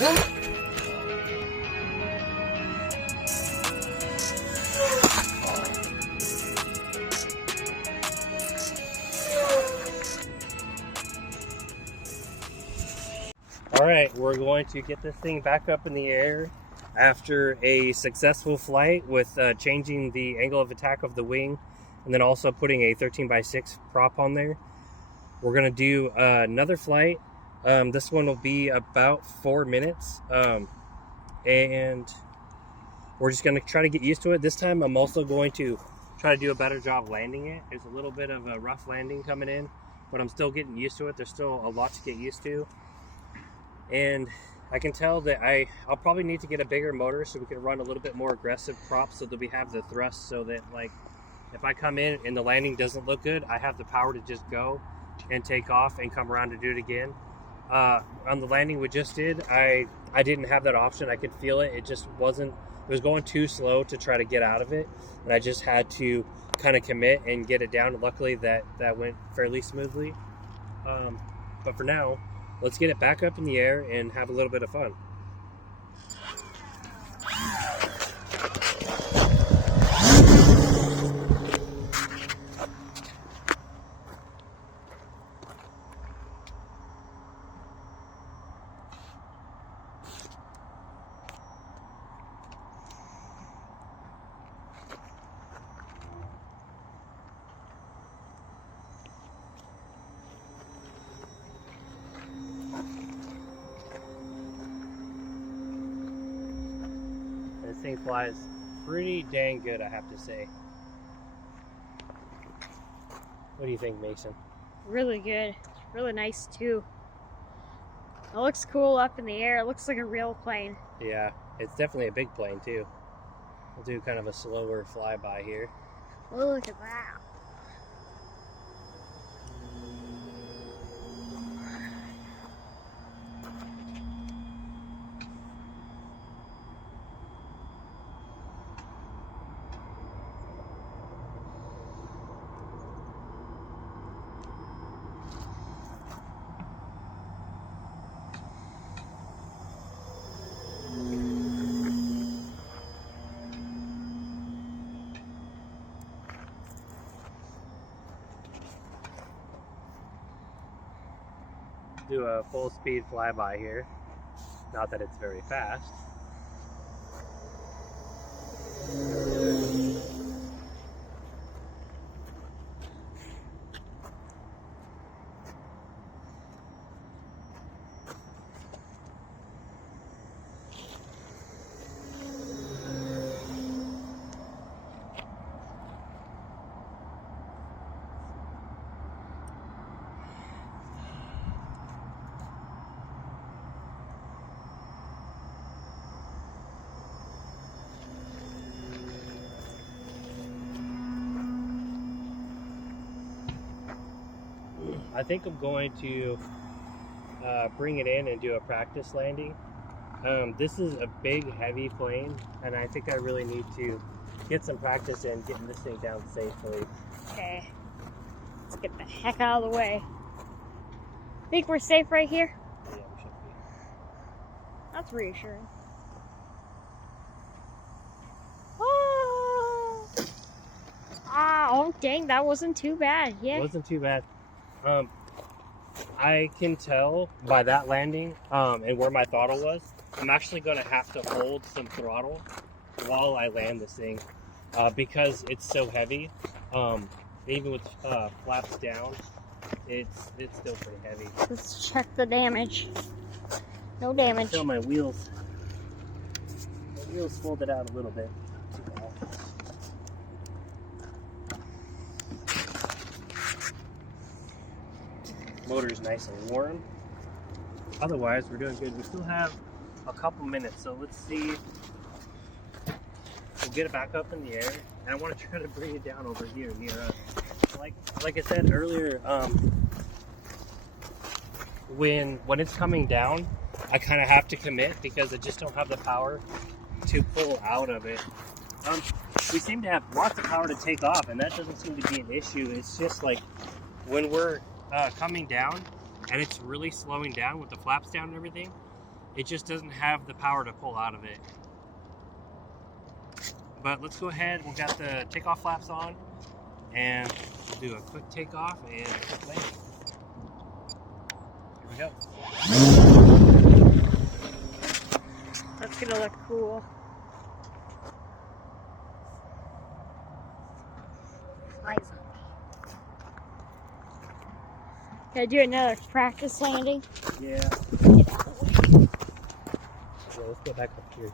Alright, we're going to get this thing back up in the air after a successful flight with changing the angle of attack of the wing and then also putting a 13x6 prop on there. We're going to do another flight. This one will be about 4 minutes, and we're just going to try to get used to it. This time I'm also going to try to do a better job landing it. There's a little bit of a rough landing coming in, but I'm still getting used to it. There's still a lot to get used to. And I can tell that I'll probably need to get a bigger motor so we can run a little bit more aggressive props so that we have the thrust, so that like if I come in and the landing doesn't look good, I have the power to just go and take off and come around to do it again. On the landing we just did, I didn't have that option. I could feel it. It was going too slow to try to get out of it, and I just had to kind of commit and get it down. Luckily that went fairly smoothly. But for now, let's get it back up in the air and have a little bit of fun. This thing flies pretty dang good, I have to say. What do you think, Mason? Really good. Really nice too. It looks cool up in the air. It looks like a real plane. Yeah, it's definitely a big plane too. We'll do kind of a slower flyby here. Look at that. Do a full speed flyby here. Not that it's very fast. I think I'm going to bring it in and do a practice landing. This is a big, heavy plane, and I think I really need to get some practice in getting this thing down safely. Okay. Let's get the heck out of the way. Think we're safe right here? Yeah, we should be. That's reassuring. Oh, dang, that wasn't too bad. Yeah. It wasn't too bad. I can tell by that landing and where my throttle was, I'm actually going to have to hold some throttle while I land this thing because it's so heavy. Even with flaps down, it's still pretty heavy. Let's check the damage. No damage. Feel my wheels. My wheels folded out a little bit. Too bad. Motor's nice and warm. Otherwise, we're doing good. We still have a couple minutes, so let's see. We'll get it back up in the air, and I want to try to bring it down over here near us. Like I said earlier, when it's coming down, I kind of have to commit because I just don't have the power to pull out of it. We seem to have lots of power to take off, and that doesn't seem to be an issue. It's just like when we're coming down and it's really slowing down with the flaps down and everything, It just doesn't have the power to pull out of it. But let's go ahead. We've got the takeoff flaps on, and we'll do a quick takeoff and a quick landing. Here we go. That's gonna look cool. Can I do another practice landing? Yeah. So let's go back up here.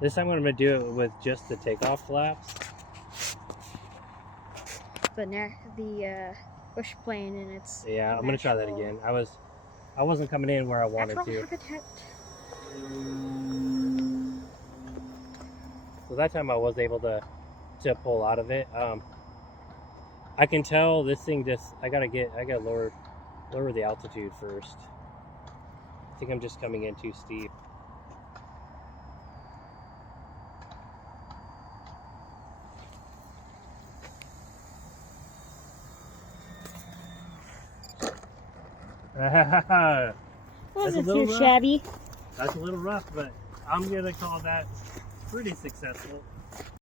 This time I'm going to do it with just the takeoff flaps. The bush plane and its Yeah, I'm going to try that again. I wasn't coming in where I wanted natural to. habitat. So that time I was able to pull out of it. I can tell this thing I gotta lower the altitude first. I think I'm just coming in too steep. Wasn't little too rough. shabby. That's a little rough, but I'm gonna call that pretty successful.